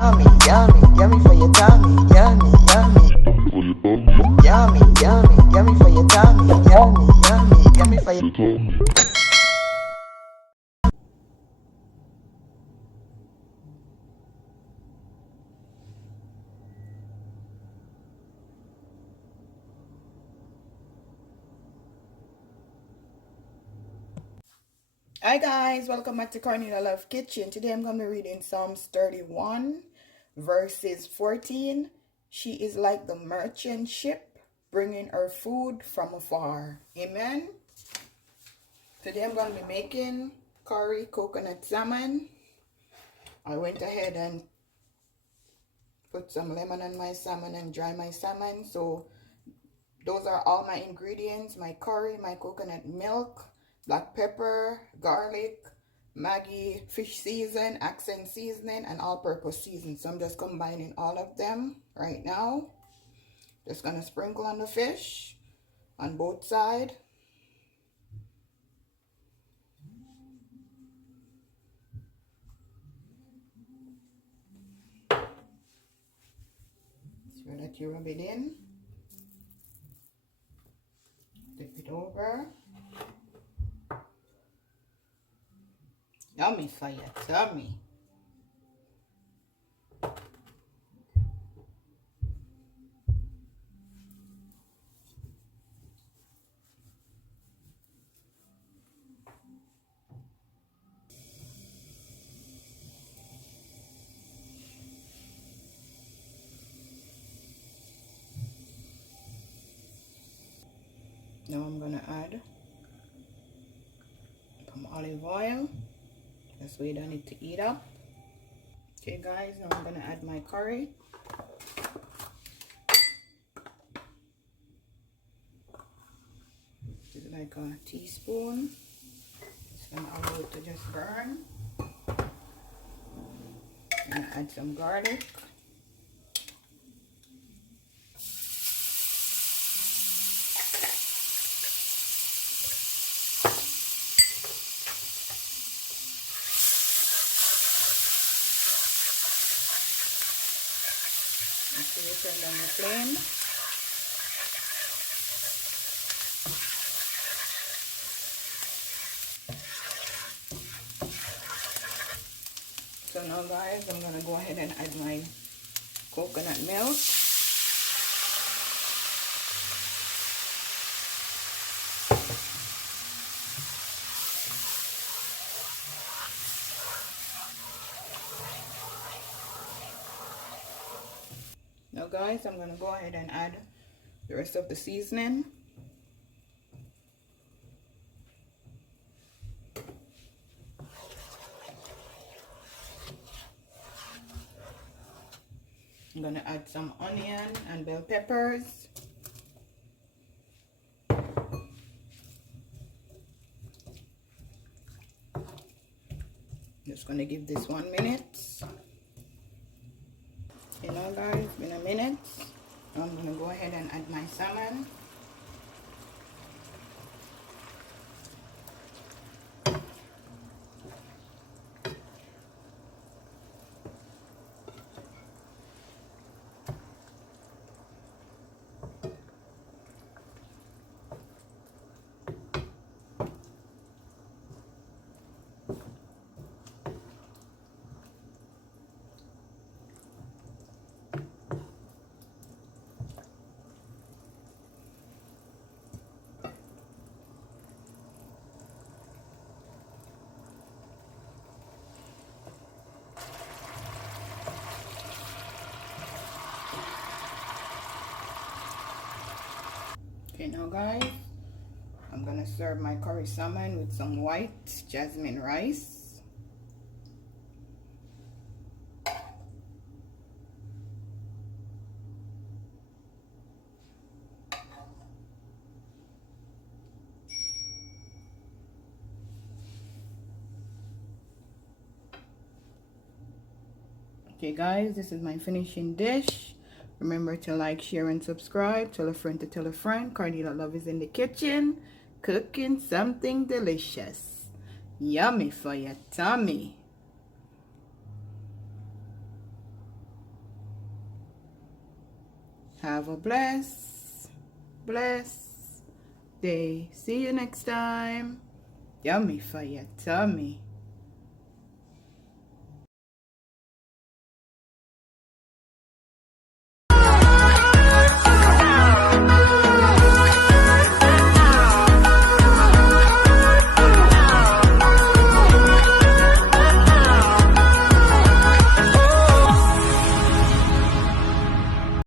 Yummy, yummy, yummy for your tummy. Yummy, yummy. Yummy, yummy, yummy for your tummy. Yummy, yummy, yummy for your tummy. Hi guys, welcome back to Cornelialove Kitchen. Today I'm going to be reading Psalms 31 verses 14. She is like the merchant ship, bringing her food from afar. Amen. Today I'm going to be making curry coconut salmon. I went ahead and put some lemon on my salmon and dry my salmon. So those are all my ingredients: my curry, my coconut milk, black pepper, garlic, Maggi fish season, accent seasoning, and all-purpose seasoning. So I'm just combining all of them right now. Just gonna sprinkle on the fish on both sides. So that you rub it in. Flip it over. Yummy for your tummy. Now I'm gonna add some olive oil. That's why you don't need to eat up. Okay guys, now I'm gonna add my curry. This is like a teaspoon. Just gonna allow it to just burn. I'm gonna add some garlic. After you turn down the flame, so now guys, I'm gonna go ahead and add my coconut milk. Now guys, I'm gonna go ahead and add the rest of the seasoning. I'm gonna add some onion and bell peppers. Just gonna give this 1 minute. You know guys, it's been a minute. I'm gonna go ahead and add my salmon. Okay, now guys, I'm gonna serve my curry salmon with some white jasmine rice. Okay guys, this is my finishing dish. Remember to like, share, and subscribe. Tell a friend to tell a friend. Cornelialove is in the kitchen, cooking something delicious. Yummy for your tummy. Have a blessed day. See you next time. Yummy for your tummy.